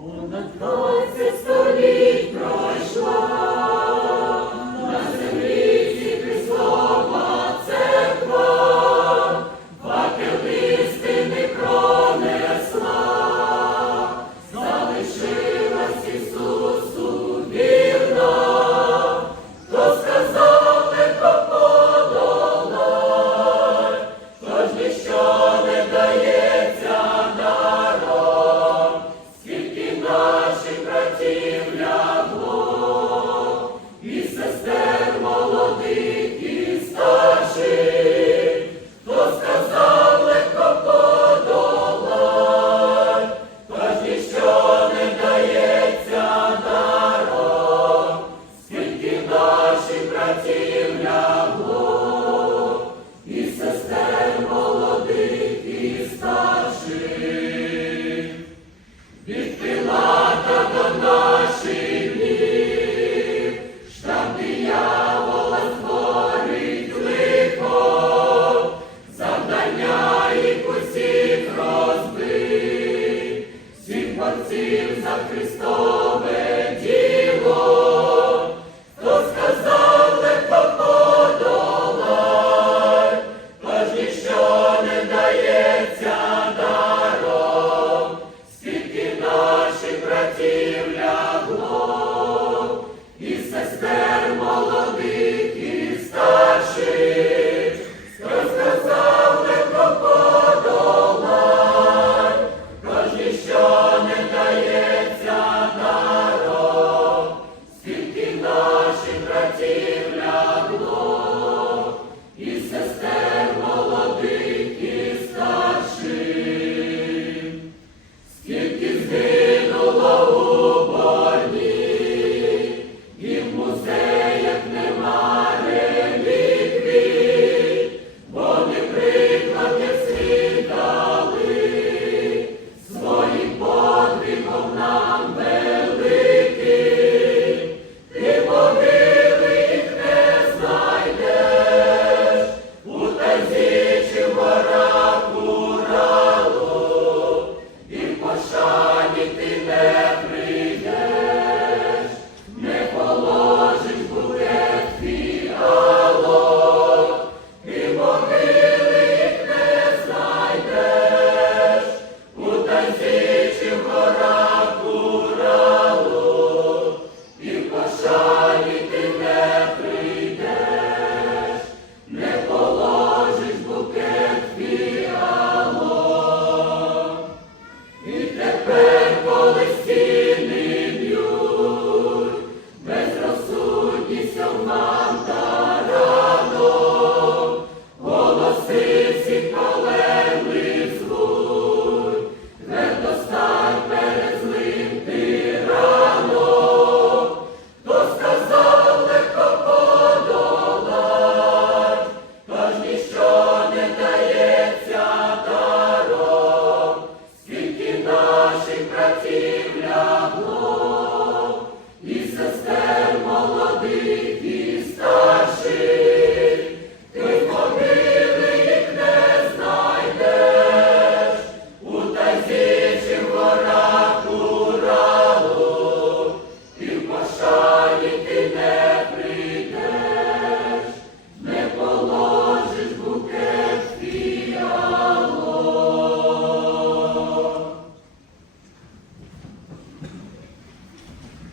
Понад двадцять століть пройшла, Cristo. shine.